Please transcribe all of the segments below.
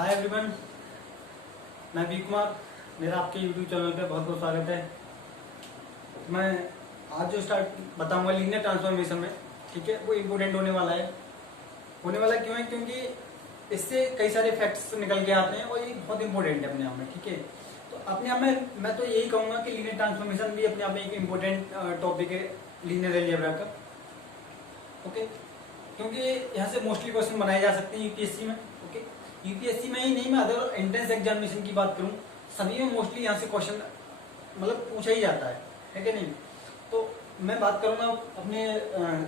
Hi everyone, मैं B Kumar. मेरा आपके यूट्यूब चैनल पे बहुत बहुत स्वागत है। मैं आज जो स्टार्ट बताऊंगा लीनियर ट्रांसफॉर्मेशन में, ठीक है, वो इम्पोर्टेंट होने वाला है। होने वाला क्यों है? क्योंकि इससे कई सारे फैक्ट्स निकल के आते हैं और ये बहुत इंपॉर्टेंट है अपने आप में, ठीक है। तो अपने आप में मैं तो यही कहूंगा कि लीनियर ट्रांसफॉर्मेशन भी अपने आप में एक इम्पोर्टेंट टॉपिक है लीनियर अलजेब्रा का, ओके। क्योंकि यहाँ से मोस्टली क्वेश्चन बनाए जा सकते हैं यूपीएससी में, ओके। यूपीएससी में ही नहीं, मैं अदर एंट्रेंस एग्जामिनेशन की बात करूं, सभी में मोस्टली यहाँ से क्वेश्चन मतलब पूछा ही जाता है कि नहीं। तो मैं बात करूंगा अपने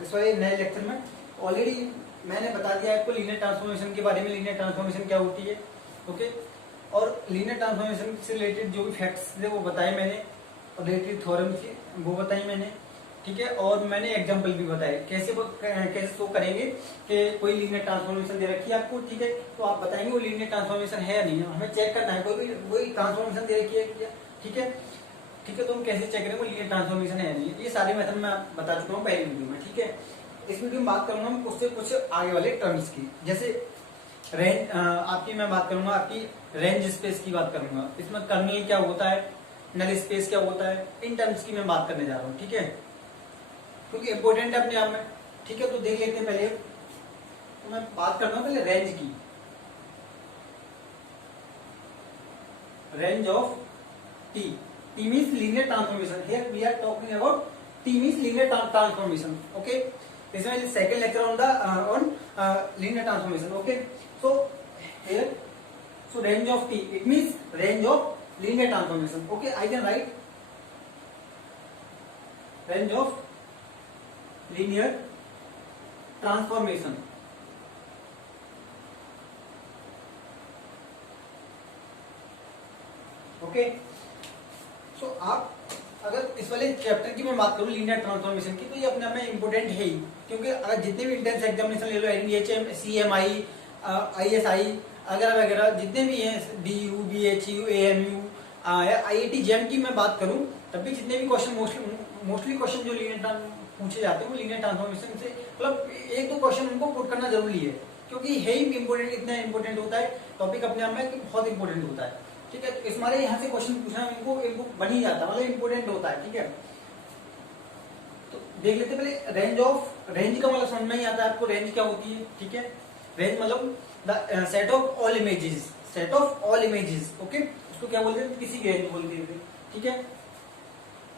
इस वाले नए लेक्चर में। ऑलरेडी मैंने बता दिया आपको लीनियर ट्रांसफॉर्मेशन के बारे में, लीनियर ट्रांसफॉर्मेशन क्या होती है, ओके। और लीनियर ट्रांसफॉर्मेशन से रिलेटेड जो भी फैक्ट्स थे वो बताए मैंने, रिलेटेड थ्योरम थी वो बताई मैंने, ठीक है। और मैंने एग्जांपल भी बताए कैसे शो करेंगे कि कोई लीनियर ट्रांसफॉर्मेशन दे रखी है आपको, ठीक है, तो आप बताएंगे वो लीनियर ट्रांसफॉर्मेशन है या नहीं है। हमें चेक करना है कोई ट्रांसफॉर्मेशन दे रखी है क्या, ठीक है, ठीक है। तो हम कैसे चेक करेंगे वो लीनियर ट्रांसफॉर्मेशन है या नहीं है। ये सारे मेथड मैं बता चुका हूँ पहले वीडियो में, ठीक है। इस वीडियो में बात करूंगा हम उससे कुछ आगे वाले टर्म्स की, जैसे रेंज आपकी मैं बात करूंगा, आपकी रेंज स्पेस की बात करूंगा, इसमें कर्नेल क्या होता है, नल स्पेस क्या होता है, इन टर्म्स की मैं बात करने जा रहा हूँ, ठीक है, क्योंकि इंपॉर्टेंट है अपने आप में, ठीक है। तो देख लेते हैं पहले, तो मैं बात करता हूँ पहले रेंज की। Range of T, T means linear transformation. Here we are talking about T means linear transformation, okay. This is second lecture on linear transformation, okay. So here, so range of T it means range of linear transformation, okay. I can write range of linear transformation, okay. So आप अगर इस वाले chapter की मैं बात करूं linear transformation की, तो ये अपने आप में इंपोर्टेंट है ही, क्योंकि अगर जितने भी इंट्रेंस एग्जामिनेशन ले लो, एनडीएचएम, सीएमआई, आईएसआई वगैरह वगैरह जितने भी हैं, डीयू, बीएचयू, एएमयू या आईआईटी जेएम की मैं बात करूं, तब भी जितने भी क्वेश्चन मोस्टली क्वेश्चन जो लीनियर पूछे जाते हैं वो लीनियर ट्रांसफॉर्मेशन से, मतलब एक दो क्वेश्चन उनको पुट करना जरूरी है, क्योंकि है ही इंपोर्टेंट, इतना इंपोर्टेंट होता है टॉपिक अपने आप में कि बहुत इंपोर्टेंट होता है, ठीक है। तो इस मारे यहाँ से क्वेश्चन पूछना इनको बन ही जाता है, मतलब इंपोर्टेंट होता है, ठीक है। तो देख लेते पहले रेंज ऑफ, रेंज का मतलब समझ में ही आता है आपको रेंज क्या होती है, ठीक है। रेंज मतलब the set of all images, set of all images, okay. उसको क्या बोलते हैं, किसी रेंज बोलते हैं, ठीक है।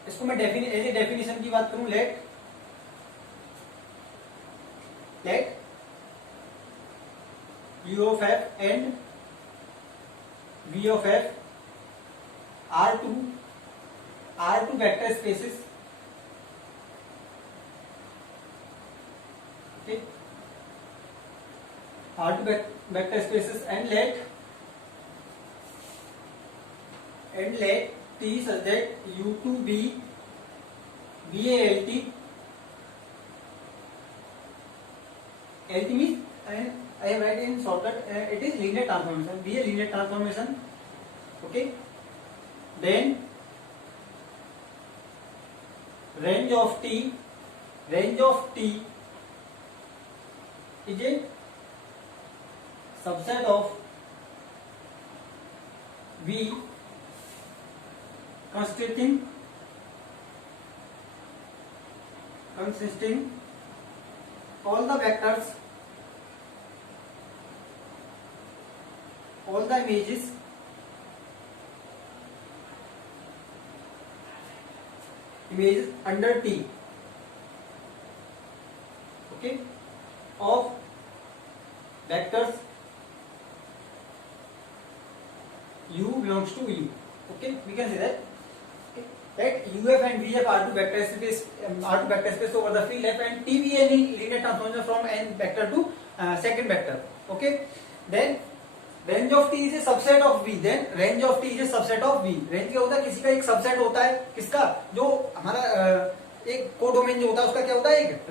इसको मैं डेफिनेशन की बात करूं, late U of f and V of f are two vector spaces, okay, are two vector spaces and let T such that U2 be a LT means, and I have write in shortcut, it is linear transformation, be a linear transformation, okay. Then range of T is a subset of V consisting all the vectors, all the images under T, okay, of vectors U belongs to U, okay. We can say that UF and VF are two vector space over the field F, and T be any linear transformation from n vector to second vector, okay. Then range of T is a subset of V, then range of T is a subset of V. Range क्या होता है, किसी का एक subset होता है, किसका, जो हमारा एक कोडोमेन जो होता है उसका क्या होता है, एक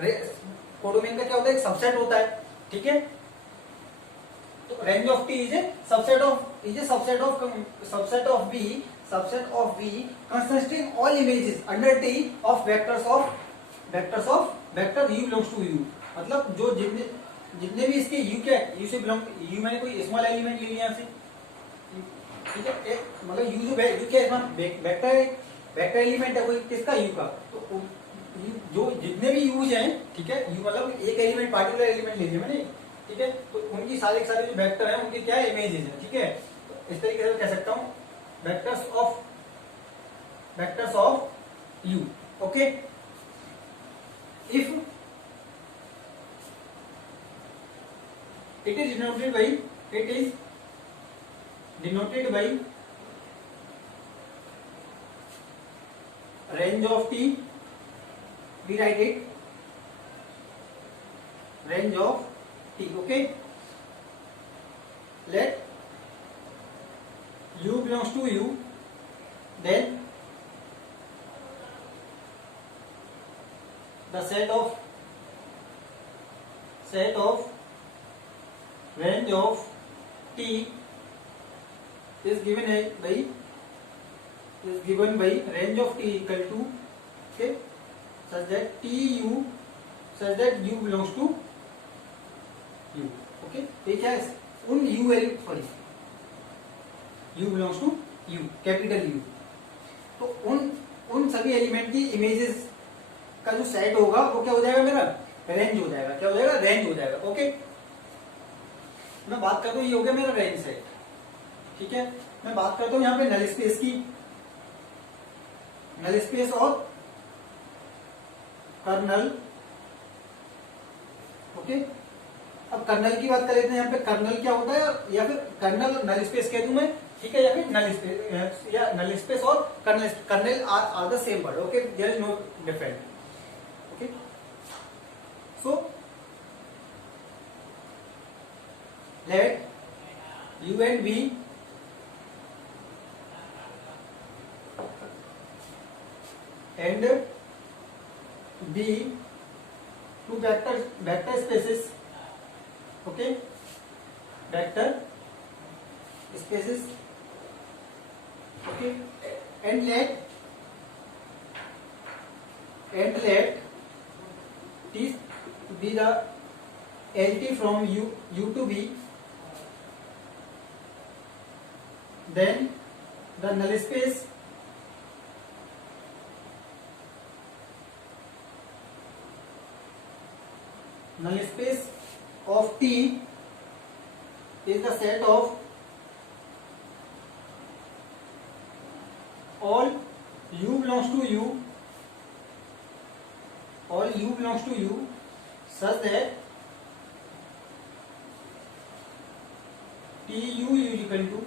कोडोमेन का क्या होता है, एक सबसेट होता है, ठीक है। तो range of T is a subset of V consisting all images under T of vectors of vector U belongs to U, मतलब जो जितने जितने भी इसके यू क्या यू से बिलोंग, यू मैंने कोई स्मॉल एलिमेंट ले लिया यहाँ से, ठीक है, मतलब यू जो यू क्या है, वेक्टर है, वेक्टर एलिमेंट है कोई किसका, यू का। तो जो जितने भी यूज हैं, ठीक है, यू मतलब एक एलिमेंट पार्टिकुलर एलिमेंट ले लिया मैंने, ठीक है, तो उनकी सारे के सारे जो वेक्टर हैं उनके क्या इमेजेस हैं, ठीक है। तो इस तरीके से कह सकता हूं vectors of you, okay. If it is denoted by range of t, we write it range of t, okay. Let u belongs to u, then the set of range of t is given by range of t equal to, okay, such that u belongs to u, okay। ये क्या है, उन u belongs to u, capital u। तो उन सभी element की images का जो सेट होगा वो क्या हो जाएगा, मेरा रेंज हो जाएगा। क्या हो जाएगा, रेंज हो जाएगा, ओके। मैं बात करता हूँ, ये हो गया मेरा रेंज सेट, ठीक है। मैं बात करता हूँ यहाँ पे नल स्पेस की, नल स्पेस और कर्नल, ओके। अब कर्नल की बात कर लेते हैं, यहाँ पे कर्नल क्या होता है, या फिर कर्नल नल स्पेस कह दूं मैं, ठीक है, या फिर नल स्पेस, या नल स्पेस और kernel are the same word, okay, there is no different, okay. So let u and v and b two vector spaces, okay, vector spaces, okay, and let t be the lt from u to v, then the null space of t is the set of all u belongs to u such that tu is equal to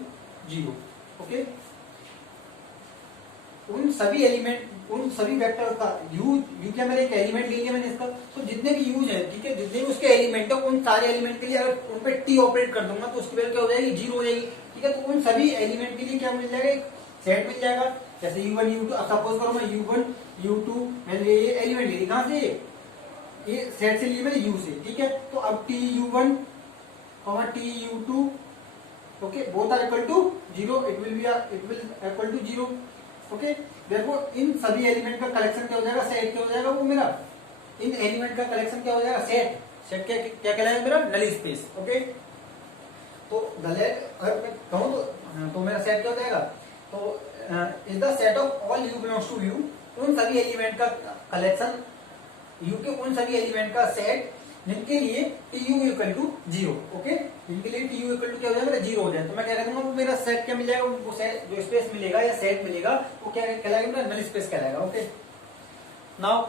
0, okay. उन सभी vector का you क्या, मैंने एक element ले लिया मैंने इसका, तो जितने भी यूज है, ठीक है, जितने भी उसके एलिमेंट है, उन सारे एलिमेंट के लिए अगर उन पे टी ऑपरेट कर दूंगा तो उसकी वैल्यू क्या हो जाएगी, 0 हो जाएगी, ठीक है। तो उन सभी एलिमेंट के लिए क्या मिल जाएगा, एक सेट मिल जाएगा। जैसे u1 u2, अब सपोज करो मैं u1 u2 मैंने ये एलिमेंट ले ली, कहां से, ये सेट से लिए मैंने u से, ठीक है। तो अब tu1 tu2, okay, both are equal to 0, it will equal to 0, okay। therefore इन सभी एलिमेंट का कलेक्शन क्या हो जाएगा, सेट क्या हो जाएगा, वो मेरा इन एलिमेंट का कलेक्शन क्या हो जाएगा, सेट क्या कहलाएगा, मेरा नल स्पेस, ओके। तो अगर मैं कहूं तो मेरा सेट क्या हो जाएगा, तो is the set of all U belongs to U, उन सभी एलिमेंट का कलेक्शन, यू के उन सभी एलिमेंट का सेट जिनके लिए tu इक्वल टू 0, ओके, जिनके लिए tu इक्वल टू क्या हो जाएगा, 0 हो जाए। तो मैं क्या कहूंगा, वो मेरा सेट क्या मिल जाएगा, वो सेट जो स्पेस मिलेगा या सेट मिलेगा वो क्या कहलाएगा, मेरा नल स्पेस कहलाएगा, okay. Now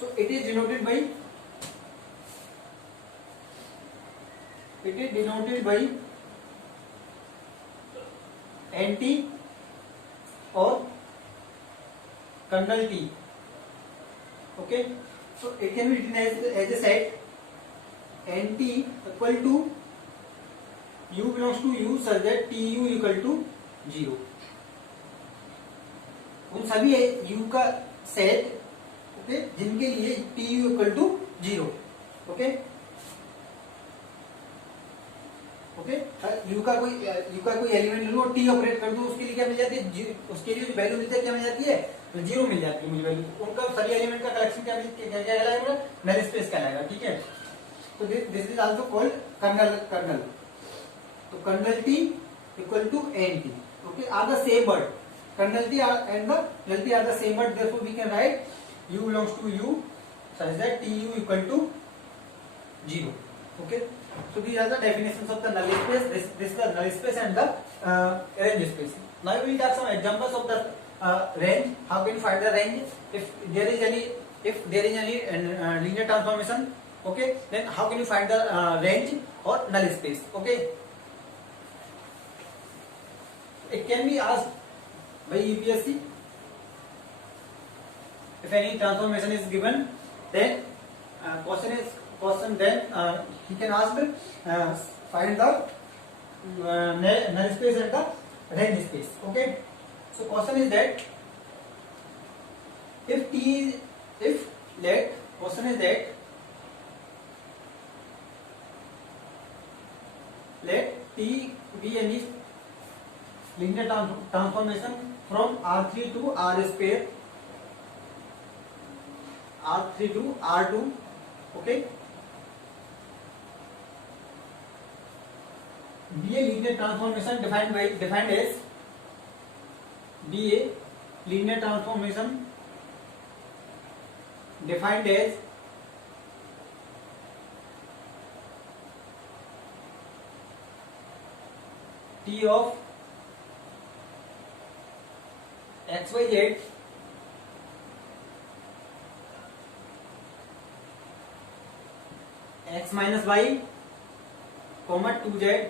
so it is denoted by N T और kernel T, okay, so it can be written as a set nt equal to u belongs to u such that tu equal to 0। उन सभी u का set, okay, जिनके लिए tu equal to 0, okay. You का कोई element लूँ और T operate कर दूं, उसके लिए क्या मिल जाती है, उसके लिए जो वैल्यू मिलती है क्या मिल जाती है, जीरो मिल जाती है मुझे वैल्यू। उनका सभी एलिमेंट का कलेक्शन क्या कहलाएगा, नल स्पेस कहलाएगा। ठीक है, तो this is also called kernel. तो kernel T equal to N T, okay, are the same word, kernel T and the null T are the same word, therefore we can write u belongs to u such that tu equal to 0. Okay, so these are the definitions of the null space. This is the null space and the range space. Now we will take some examples of the range. How can you find the range? If there is any linear transformation, okay, then how can you find the range or null space? Okay, it can be asked by UPSC. If any transformation is given, then then he can ask find the null space and the range space. Okay, so question is that let T be any linear transformation from R3 to R square, R3 to R2, okay, be a linear transformation defined as T of XYZ x minus y comma 2z,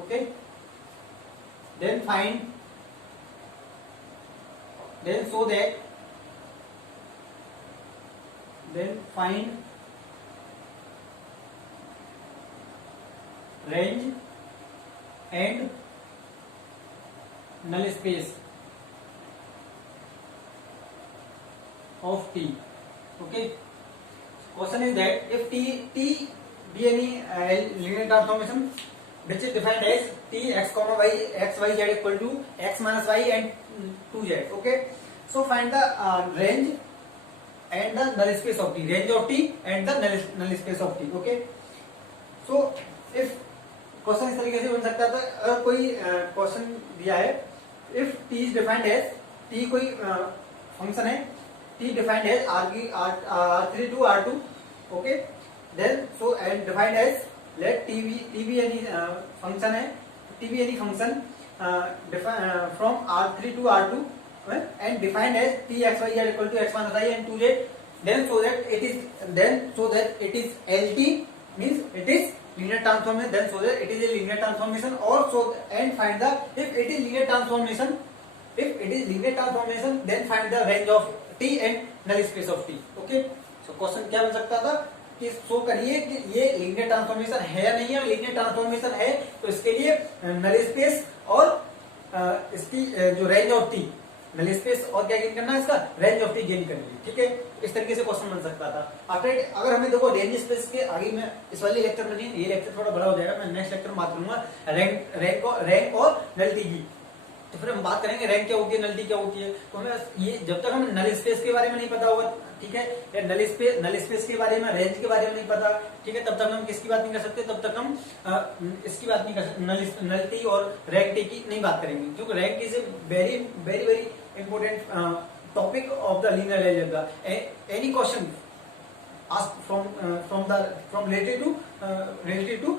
okay, then find range and null space of T. Okay, question is that if T be any linear transformation which is defined as T x comma y x y z equal to x minus y and 2z. Okay, so find the range and the null space of T, range of T and the null space of T. Okay, so if question इस तरीके से बन सकता था, अगर कोई question दिया है, if T is defined as T कोई फंक्शन है, T defined as R3 to R2, okay, then so and defined as let T be any function है, T be any function from R3 to R2 and defined as T x y z equal to x minus y and 2z, then so that it is LT means it is linear transformation, then so that it is a linear transformation, or so and find the if it is linear transformation then find the range of T and null space of T. Okay, so question क्या बन सकता था कि show करिए कि ये linear transformation है या नहीं है, लीनियर ट्रांसफॉर्मेशन है तो इसके लिए नल स्पेस और इसकी जो range of T, null space और क्या गेन करना है, इसका रेंज ऑफ टी गेन करनी है। ठीक है, इस तरीके से क्वेश्चन बन सकता था। आफ्टर अगर हमें देखो रेंज स्पेस के आगे में इस वाले लेक्चर में नहीं, ये लेक्चर थोड़ा बड़ा हो जाएगा, मैं नेक्स्ट लेक्चर में बात करूंगा रैंक और नल टी की, तो फिर हम बात करेंगे रैंक क्या होती है, नल टी क्या होती है। तो हमें ये जब तक हमें नल स्पेस के बारे में नहीं पता होगा, ठीक है, या नल स्पेस के बारे में, रेंज के बारे में नहीं पता, ठीक है, तब तक हम किसकी बात नहीं कर सकते, तब तक हम इसकी बात नहीं कर सकते, नल टी और रैंक टी की नहीं बात करेंगे, क्योंकि rank is a very very very important topic of the linear algebra. Any question asked from related to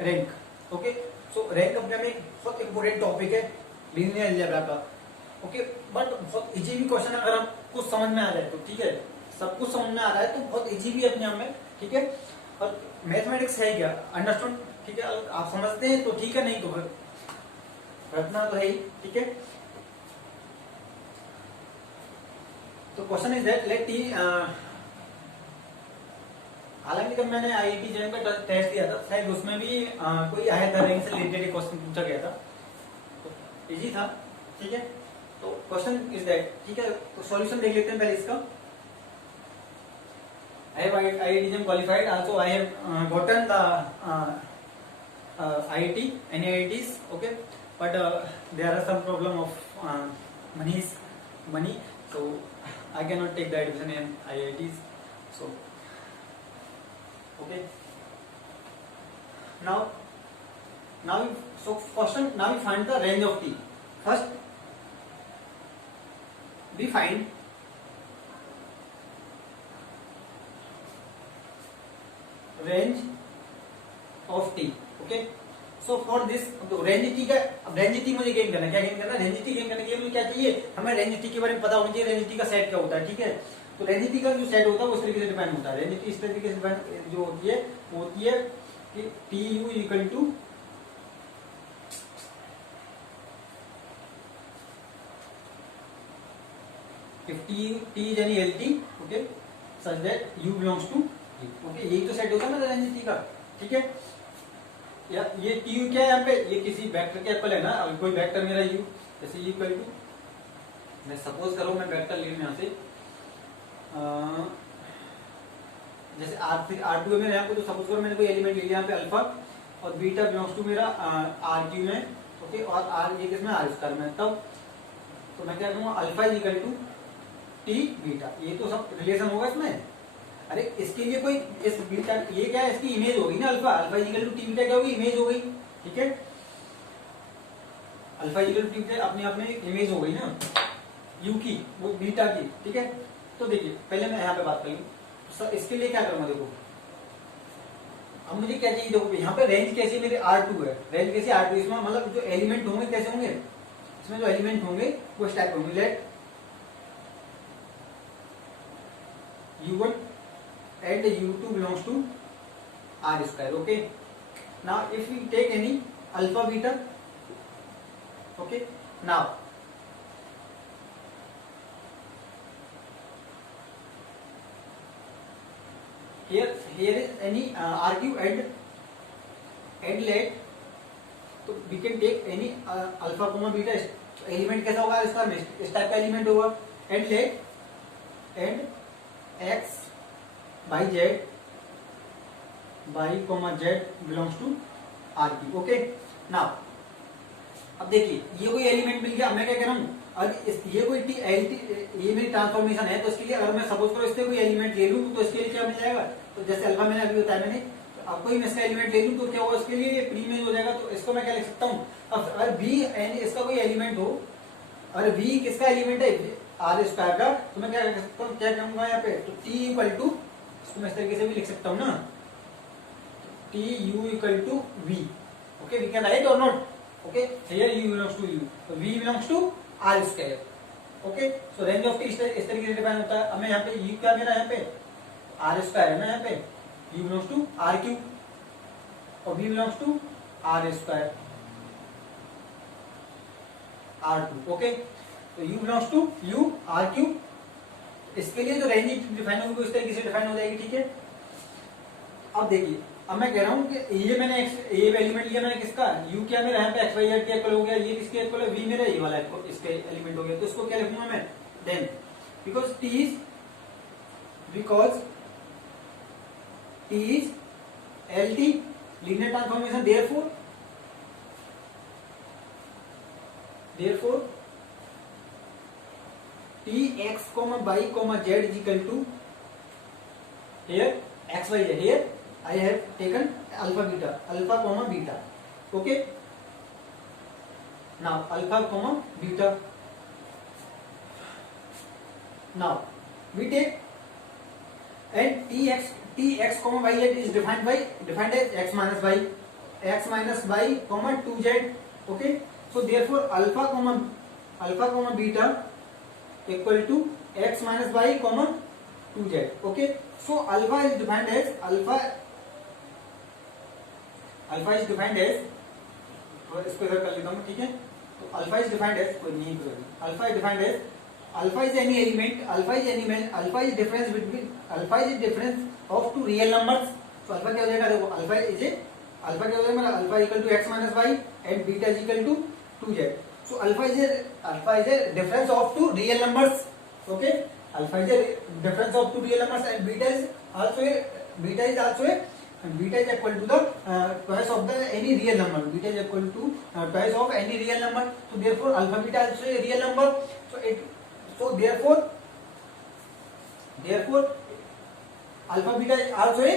rank. Okay, so rank अपने में बहुत important topic है linear algebra का. Okay, but बहुत easy भी question अगर हम कुछ समझ में आ जाए तो, ठीक है, सब कुछ समझ में आ रहा है तो बहुत easy भी अपने आप में, ठीक है। और मैथमेटिक्स है क्या, अंडरस्टूड, ठीक है, आप समझते हैं तो ठीक है, नहीं तो रटना तो है ही, ठीक है। तो question is that let T, हालांकि जब मैंने आईआईटी जेईई का टेस्ट दिया था शायद उसमें भी कोई आया था रैंक से रिलेटेड क्वेश्चन पूछा गया था, तो इजी था, ठीक है। तो क्वेश्चन इज दैट, ठीक है, तो सॉल्यूशन देख लेते हैं पहले इसका। I have IIT JEM qualified, also I have gotten the IIT, any IITs, okay, but there are some problem of money, so I cannot take the admission in IITs. So okay, now so question, now we find the range of T. First we find range of T, okay. So for this range T का, अब range T मुझे gain करना है, क्या gain करना है, range T gain करने के लिए मुझे क्या चाहिए, हमें रेंज टी के बारे में पता होना चाहिए, रेंज टी का सेट क्या होता है, ठीक है। तो रेंज टी का जो सेट होता है वो इस तरीके से डिफाइन होता है, रेंज टी इस तरीके से डिफाइन जो होती है वो होती है कि T U equal to if t is any LT, okay, such that u belongs to V, okay, यही तो सेट होता है ना रेंज टी का, ठीक है। या ये टी यू क्या है यहाँ पे, ये किसी वेक्टर के इक्वल है ना, अब कोई वेक्टर मेरा u जैसे u इक्वल टू, मैं सपोज करो मैं वेक्टर ले लूं यहाँ से जैसे R2 है मेरे यहाँ पे, तो सपोज करो मैंने कोई एलिमेंट ले लिया यहाँ पे अल्फा, और बीटा बिलोंग्स टू मेरा R3 में, ओके, और R ये किसमें R स्क्वायर में, तब तो मैं क्या करूँगा alpha is equal to T beta, ये तो सब रिलेशन होगा इसमें। अरे इसके लिए कोई इस बीटा, ये क्या है, इसकी इमेज होगी ना, alpha equal to T beta क्या होगी, इमेज हो गई, ठीक है। Alpha equal to T beta अपने आप में इमेज हो गई ना यू की, वो बीटा की, ठीक है। तो देखिए पहले मैं यहाँ पे बात करूँ, इसके लिए क्या करूंगा, देखो अब मुझे क्या चाहिए, देखो यहाँ पे रेंज कैसे मेरे R2 है, रेंज कैसे R2, इसमें मतलब जो एलिमेंट होंगे कैसे होंगे, इसमें जो एलिमेंट होंगे वो इस टाइप होंगे, late u1 and u2 belongs to R square, okay. Now if we take any alpha beta, okay, now here is any argue and let, तो we can take any alpha comma beta, element कैसा होगा इसका, इस type का element होगा, and let and x by z by comma z belongs to R की, okay. Now अब देखिए ये कोई एलिमेंट मिल गया, मैं क्या कह रहा हूँ, अब ये कोई ये मेरी ट्रांसफॉर्मेशन है, तो इसके लिए अगर मैं सपोज करो इससे कोई एलिमेंट ले लूं तो इसके लिए क्या मिल जाएगा, तो जैसे अल्फा मैंने अभी बताया मैंने, तो अब कोई मैं इसका एलिमेंट ले लूं तो क्या होगा, इसके लिए ये प्रीमेज हो जाएगा, तो इसको मैं क्या लिख सकता हूँ, अब अगर v इसका कोई एलिमेंट हो, अगर v किसका एलिमेंट है आर स्क्वायर का, तो मैं क्या कर सकता हूँ, क्या कहूंगा यहाँ पे, तो टी इक्वल टू, इसको मैं इस तरीके से भी लिख सकता हूँ ना, T U equal to V, okay, we can write और not, okay, here U belongs to U, तो V belongs to R square, okay. So range of T इस तरीके से डिफाइन होता है। अब मैं यहाँ पे यू क्या मेरा यहाँ पे आर स्क्वायर है ना, यहाँ पे U belongs to R cube और V belongs to R square R2, okay. तो u belongs to u R cube, इसके लिए जो रेंज डिफाइन होगी इस तरीके से डिफाइन हो जाएगी, ठीक है। अब देखिए अब मैं कह रहा हूँ कि ये मैंने ये एलिमेंट लिया मैंने किसका, u क्या मेरा यहाँ पे x y z के इक्वल हो गया, ये किसके इक्वल है, v मेरा ये वाला इसके एलिमेंट हो गया, तो इसको क्या लिखूंगा मैं, then because t is LT linear transformation, therefore Tx, y, z is equal to, here x y z, here I have taken alpha comma beta, okay. Now alpha comma beta, now we take, and tx comma y z is defined as x minus y comma 2z, okay. So therefore alpha comma beta equal to x minus y comma 2z, okay. So alpha is defined as इसको इधर कर लेता हूँ, ठीक है। तो alpha is defined as, कोई नहीं alpha is defined as, alpha is any element, alpha is difference of two real numbers. तो अल्फा क्या हो जाएगा, देखो अल्फा क्या हो जाएगा, alpha equal to x minus Y and beta is equal to 2z। So alpha is a difference of two real numbers, okay. Alpha is a difference of two real numbers and beta is also a beta is equal to the twice of the any real number, beta is equal to twice of any real number, so therefore alpha beta is a real number, so therefore alpha beta is also a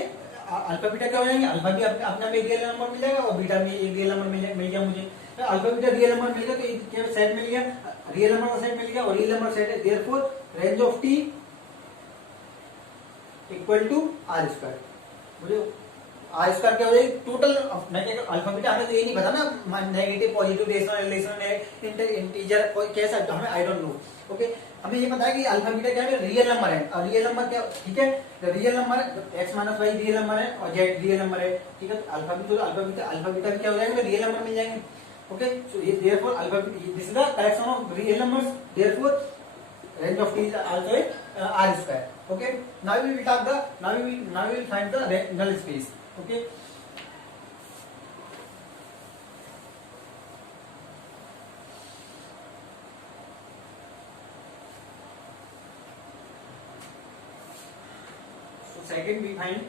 alpha beta क्या हो जाएंगे, alpha भी अपना में real number मिल जाएगा और beta में एक रियल नंबर मिल गया मुझे, तो अल्फा बीटा रियल नंबर मिल गया, तो एक क्या सेट मिल गया, रियल नंबर का सेट मिल गया और रियल नंबर सेट है, therefore range of T equal to R square, मुझे आर स्क्वायर क्या हो जाएगी टोटल, अल्फा बीटा हमें तो ये नहीं पता ना, negative positive rational relation integer कैसा, तो हमें आई डोंट नो, ओके, हमें ये पता है कि अल्फा बीटा क्या है, रियल नंबर है, और रियल नंबर क्या, ठीक है, real number x minus Y real number है और z रियल नंबर है, ठीक है, अल्फा बीटा भी क्या हो जाएगा, रियल नंबर मिल जाएंगे, ओके, सो ये therefore alpha this is the collection of real numbers, therefore range of t is also r square, okay, now we will find the null space, okay. So second we find,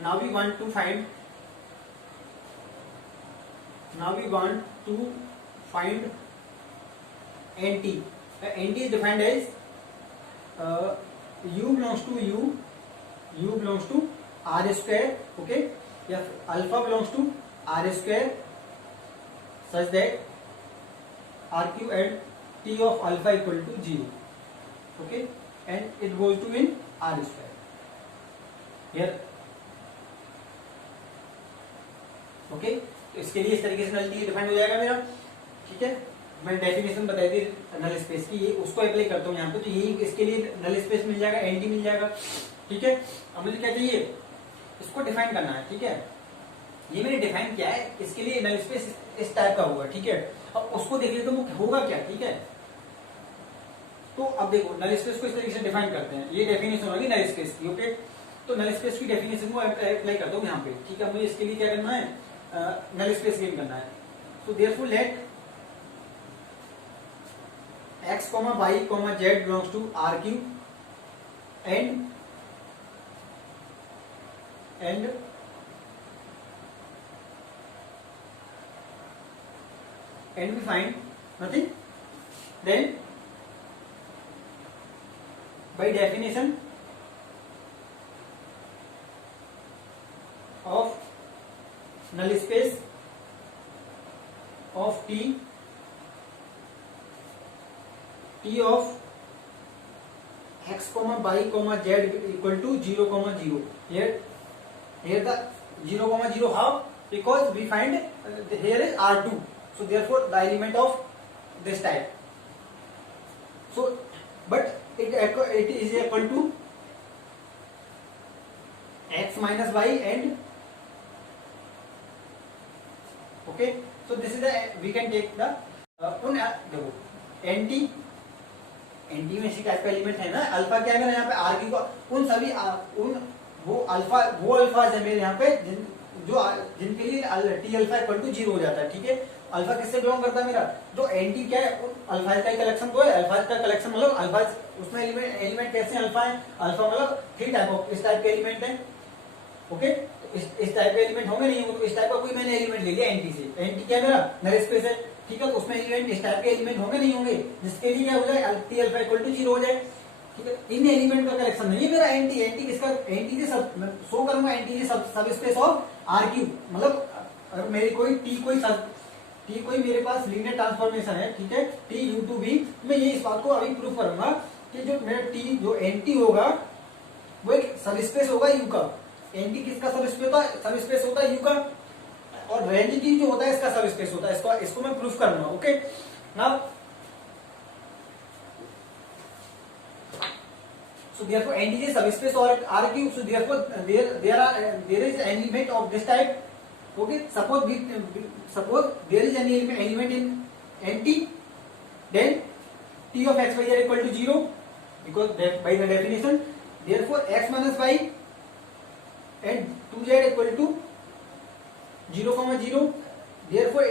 now we want to find nt. nt is defined as u belongs to r square, okay, या alpha belongs to r square such that r cube and t of alpha equal to 0, okay, and it goes to in r square here, okay, तो इसके लिए इस तरीके से नल define हो जाएगा मेरा, ठीक है, मैंने डेफिनेशन बताई थी नल स्पेस की, ये उसको अप्लाई करता हूँ यहाँ पे, तो यही इसके लिए नल स्पेस मिल जाएगा, एंटी मिल जाएगा, ठीक है, अब मुझे क्या चाहिए, इसको डिफाइन करना है, ठीक है, ये मैंने डिफाइन किया है, इसके लिए नल स्पेस इस टाइप का होगा, ठीक है, अब उसको देख लेते तो वो होगा क्या, ठीक है, तो अब देखो नल स्पेस को इस तरीके से डिफाइन करते हैं, ये डेफिनेशन होगी नल स्पेस की, ओके, तो नल स्पेस की डेफिनेशन को अप्लाई करता हूँ यहाँ पे, ठीक है, मुझे इसके लिए क्या करना है, नल स्पेस गेन करना है, तो therefore let x, y, z belongs to r cube and we find nothing, then by definition of null space of t of x, y, z equal to 0, 0. Here the 0, 0 how? Because we find here is R2. So therefore the element of this type. So but it is equal to x minus y and okay. So this is the, we can take the देखो nt anti में इसी type का element है ना, alpha क्या है यहाँ पे आर की को उन सभी वो अल्फा है मेरे यहाँ पे जिनके लिए टी अल्फा इक्वल टू 0 हो जाता है, ठीक है, अल्फा किससे बिलोंग करता है मेरा, जो एंटी क्या है अल्फा का कलेक्शन तो है, अल्फा का कलेक्शन मतलब अल्फा उसमें एलिमेंट कैसे अल्फा है, अल्फा मतलब 3 टाइप ऑफ इस टाइप के एलिमेंट है, ओके, इस टाइप के एलिमेंट होंगे नहीं होंगे, तो इस टाइप का कोई मैंने एलिमेंट ले लिया एंटी से, एंटी क्या मेरा नल स्पेस है, ठीक है, तो उसमें एलिमेंट इस टाइप के एलिमेंट होंगे नहीं होंगे, जिसके लिए क्या हो जाए टी अल्फा इक्वल टू 0 हो जाए, ठीक है, इन एलिमेंट का कलेक्शन नहीं मेरा एंटी किसका, एंटी से सब शो करूंगा, एंटी से सब स्पेस ऑफ आर क्यूब, मतलब अगर मेरी कोई मेरे पास लीनियर ट्रांसफॉर्मेशन है, ठीक है, टी यू टू बी, मैं ये इस बात को अभी प्रूव करूंगा कि जो मेरा टी जो एंटी होगा वो एक सब स्पेस होगा यू का, एंटी किसका सब स्पेस होता है यू का, और रेंज टी जो होता है इसका सब स्पेस होता है, इसको मैं प्रूफ करूंगा, okay, now so therefore nt is subspace or R cube, so therefore there is an element of this type, okay, suppose there is any element in nt, then t of x, y, z equal to 0, because by the definition, therefore x minus y and 2z equal to 0, 0, therefore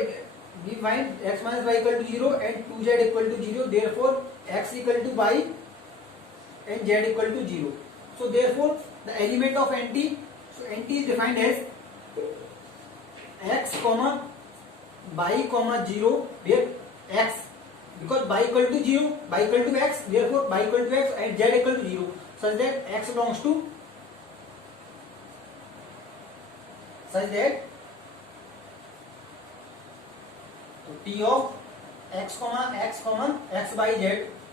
we find x minus y equal to 0 and 2z equal to 0, therefore x equal to y and z equal to 0. So therefore the element of nt So nt is defined as x comma y comma 0 where x, because y equal to 0, y equal to x, therefore y equal to x and z equal to 0, such that x belongs to t of x comma x by z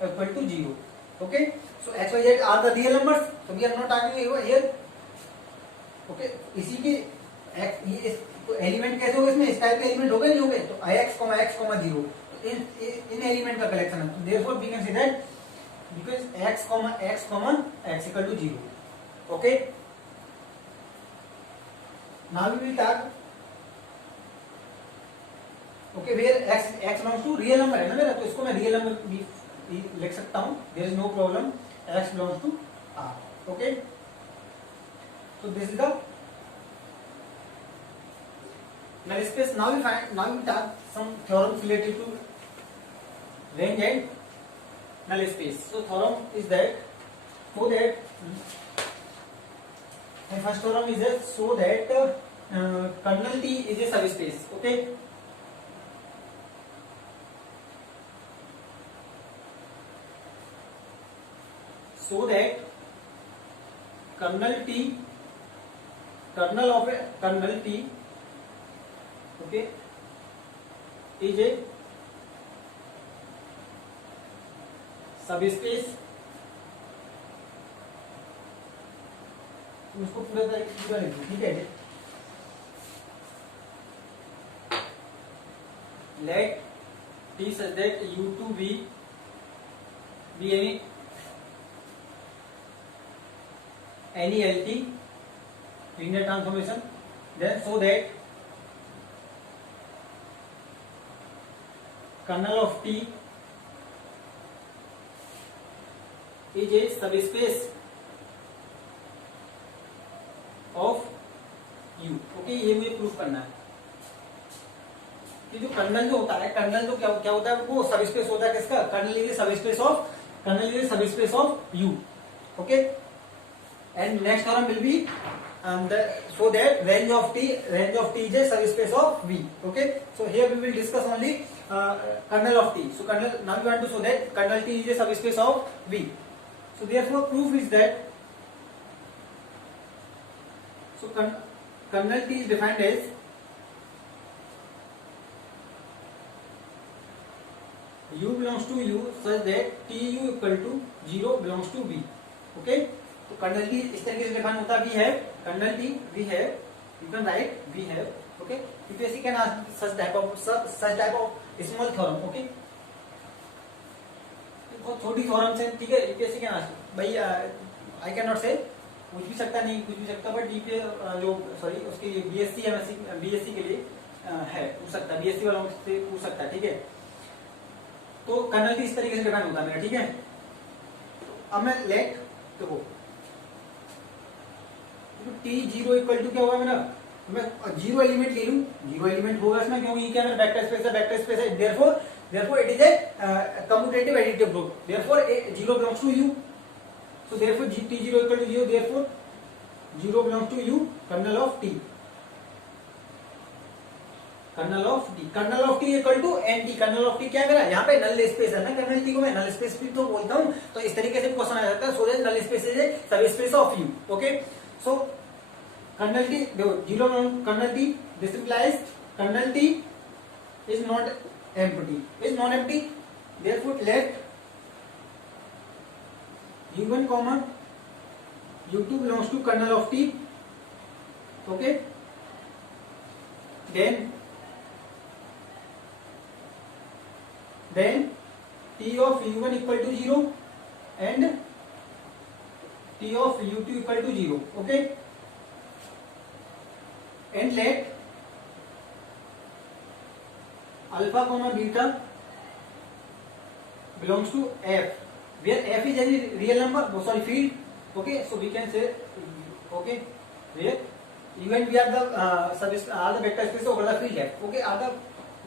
equal to 0. Okay, so x y z are the real numbers, so we are not talking over here. Okay, इसी के x ये तो element कैसे होगा, इसमें इस type के element हो गए नहीं हो गए, तो x 0 इन एलिमेंट का कलेक्शन है, तो therefore we can say that because x equal to 0. Okay, now we will talk. Okay, where x belongs to real number है ना मेरा, तो इसको मैं रियल नंबर भी लिख सकता हूं, there is no problem, x belongs to r. Okay, so this is the null space. Now we talk some theorems related to range and null space. So theorem is that my first theorem is that kernel T is a subspace. Okay, so that kernel of a kernel T, okay, is a subspace. उसको पूरा लिख दो, ठीक है. Let T such that U to be any LT linear transformation, then so that kernel of T is a subspace of U. Okay, ये मुझे proof करना है कि जो कर्नल जो होता है, कर्नल जो क्या होता है, वो सबस्पेस होता है किसका, kernel is subspace of U. Okay, and next theorem will be so that range of T is a subspace of V. Okay, so here we will discuss only kernel of T. So kernel, now we want to show that kernel T is a subspace of V. So therefore proof is that kernel T is defined as U belongs to U such that TU equal to 0 belongs to V. Okay, तो kernel T इस तरीके से define होता भी है, kernel T we have, you can write we have. Okay, UPSC can ask such type of small theorem. Okay, तो छोटी theorem से, ठीक है, यूपीएससी कैन आस्क भाई, आई कैन नॉट से कुछ भी सकता, नहीं कुछ भी सकता, बट यूपीएस जो सॉरी उसके बीएससी एमएससी बीएससी के लिए है, पूछ सकता है, बीएससी वालों से पूछ सकता है. ठीक है, तो कर्नल टी इस तरीके से डिफाइन होता है मेरा. ठीक है, अब मैं लेट देखो T0 इक्वल टू क्या होगा मेरा, मैं 0 एलिमेंट ले लूं, 0 एलिमेंट होगा इसमें, क्योंकि क्या मेरा वेक्टर स्पेस है, therefore it is a commutative additive group, therefore 0 belongs to U. So therefore T0 equal to 0, therefore 0 belongs to U, kernel of T. Kernel of T equal to NT. Kernel of T क्या मेरा, यहाँ पे null space है ना, colonel T को मैं null space भी तो बोलता हूँ, तो इस तरीके से क्वेश्चन आ जाता है. So that null space is a subspace of U. Okay, so kernel T, 0 kernel T, this implies kernel T is not empty, therefore let U1 comma U2 belongs to kernel of T. Okay, then T of U1 equal to 0 and T of U2 equal to 0. Okay, and let alpha comma beta belongs to F, where F is any real number, field. Okay, so we can say, okay, where U and V are the vector space over the field F. Okay,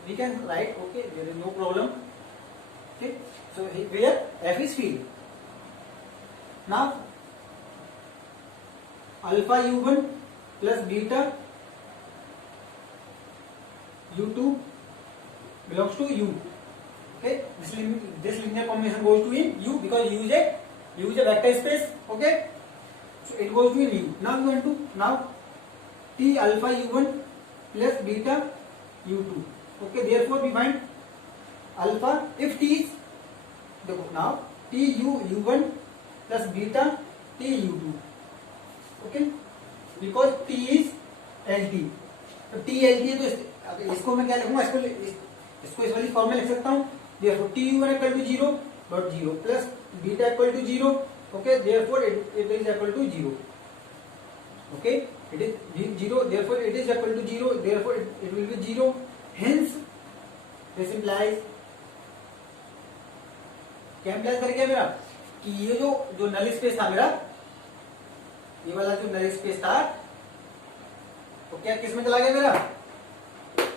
we can write. Okay, there is no problem. Okay, so where F is field. Now alpha U1 plus beta u2 belongs to u. Okay, this linear combination goes to in u because u is a vector space. Okay, so it goes to in u. Now we want to t alpha u1 plus beta u2. Okay, therefore we find alpha if t is, now t u1 plus beta t u2. Okay, because t is lt, तो t lt है तो इसको मैं क्या लिखूंगा, इसको इस वाली फॉर्म में लिख सकता हूँ. therefore t u1 equal to 0 dot 0 plus beta equal to 0. Okay, therefore it is equal to 0. Okay, it is 0, therefore it is equal to 0, therefore it will be 0. Hence this implies, क्या implies कर गया मेरा कि ये जो null space था मेरा, ये वाला जो नल स्पेस था, तो क्या किस में चला गया मेरा,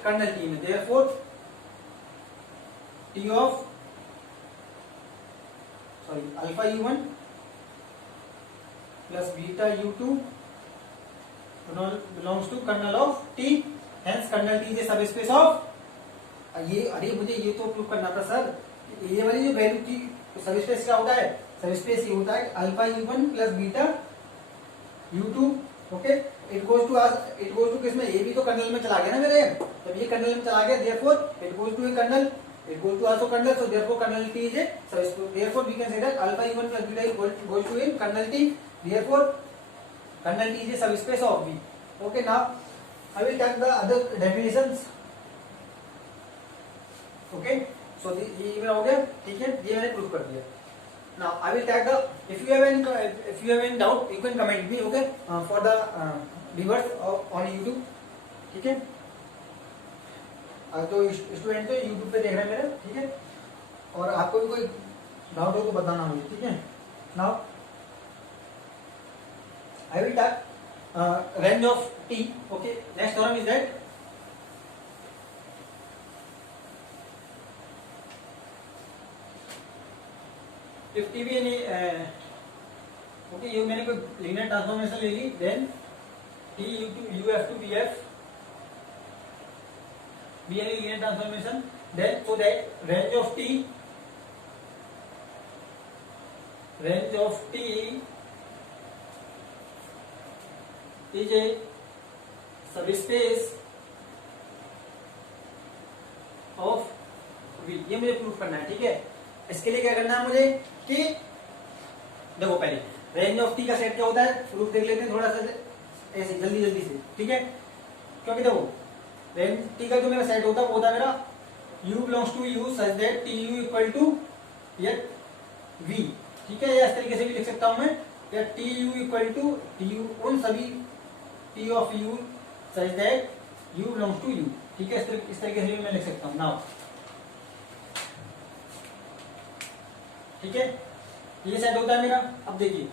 कर्नल टी में. therefore t of alpha u1 plus beta u2 belongs to kernel of t. hence kernel t is a subspace of, ये अरे मुझे ये तो प्रूव करना था सर, ये वाली जो वैल्यू की सबस्पेस क्या होता है, सबस्पेस ये होता है alpha u1 plus beta u2. Okay, it goes to किसमें, ये भी तो कर्नल में चला गया ना मेरे, तब ये कर्नल में चला गया, therefore it goes to a kernel, it goes to also kernel, so therefore kernel T is a subspace. Therefore we can say that alpha u1 plus beta goes to in kernel T, therefore kernel T is a subspace of V. Okay, now I will take the other definitions. Okay, so ये मेरा हो गया, ठीक है, ये मैंने prove कर दिया. Now I will tag the, if you have any doubt you can comment me. Okay, for the viewers on YouTube. ठीक है, तो स्टूडेंट तो YouTube पे देख रहे हैं मेरे, ठीक है, और आपको भी कोई डाउट हो तो बताना मुझे, ठीक है. Now I will tag range of T. Okay, next theorem is that if T be any okay, ये मैंने कोई लीनियर ट्रांसफॉर्मेशन ले ली, then T uf to bf be any linear transformation, then so that range of T is a subspace of V. ये मुझे proof करना है, ठीक है. इसके लिए क्या करना है मुझे कि देखो, पहले रेंज ऑफ टी का सेट क्या होता है, प्रूफ देख लेते हैं थोड़ा सा ऐसे जल्दी से, ठीक है. क्योंकि देखो रेंज टी का जो मेरा सेट होता है वो होता है मेरा u belongs to u such that T U equal to यट v. ठीक है, या इस तरीके से भी लिख सकता हूं मैं, या T U equal to T U उन सभी T of u such that u belongs to u. ठीक है, इस तरीके से भी मैं लिख सकता हूं. नाउ ठीक है, ये सेट होता है मेरा. अब देखिए,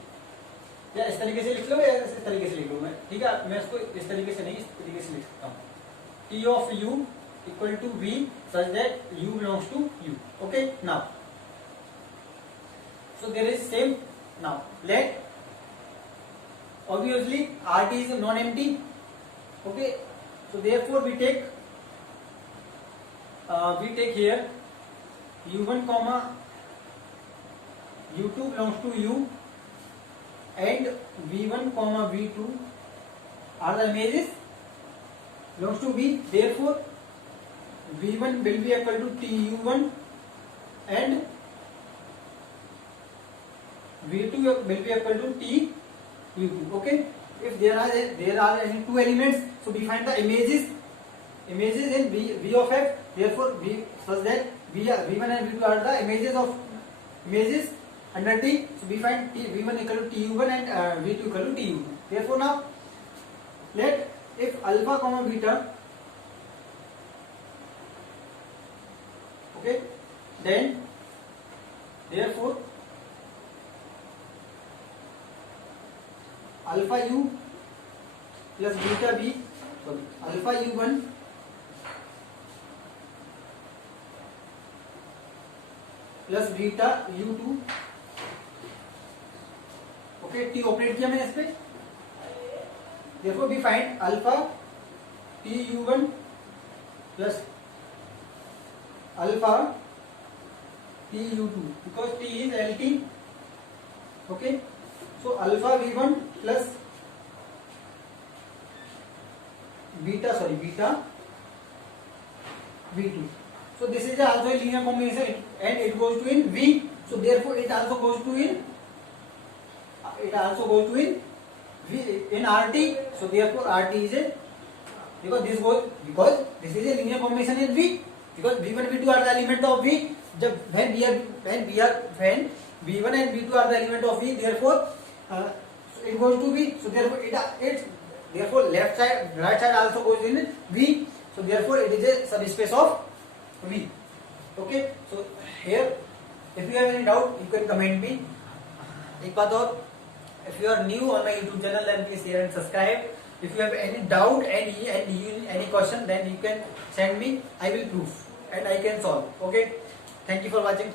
या इस तरीके से लिख लो या इस तरीके से लिख लो मैं, ठीक है, मैं इसको इस तरीके से नहीं, इस तरीके से लिख सकता हूँ. T of u equal to v such that u belongs to u. Okay, now so there is same. Now let obviously RT is non empty. Okay, so therefore we take here u1 comma u2 belongs to u and v1 comma v2 are the images belongs to v. Therefore v1 will be equal to tu1 and v2 will be equal to tu2. Okay, if there are any two elements, so we find the images in v of f. Therefore v such that v1 and v2 are the images under T. So we find v1 equal to tu1 and v2 equal to tu. Therefore now let if alpha comma beta, okay, then therefore alpha u plus beta b, sorry, alpha u1 plus beta u2. Okay, T operate किया मैंने इस पे, therefore we find alpha PU1 plus alpha PU2 because T is LT. Okay, so alpha V1 plus beta V2. So this is also a linear combination and it goes to in V. So therefore it also goes to in V in RT. So therefore RT is a because this is a linear combination in V because V1 V2 are the element of V. When V1 and V2 are the element of V, therefore it goes to V. So therefore left side right side also goes in V. So therefore it is a subspace of V. Okay, so here if you have any doubt you can comment me. एक बात और, if you are new on my YouTube channel then please share and subscribe. If you have any doubt and any question then you can send me. I will prove and I can solve. Okay, thank you for watching.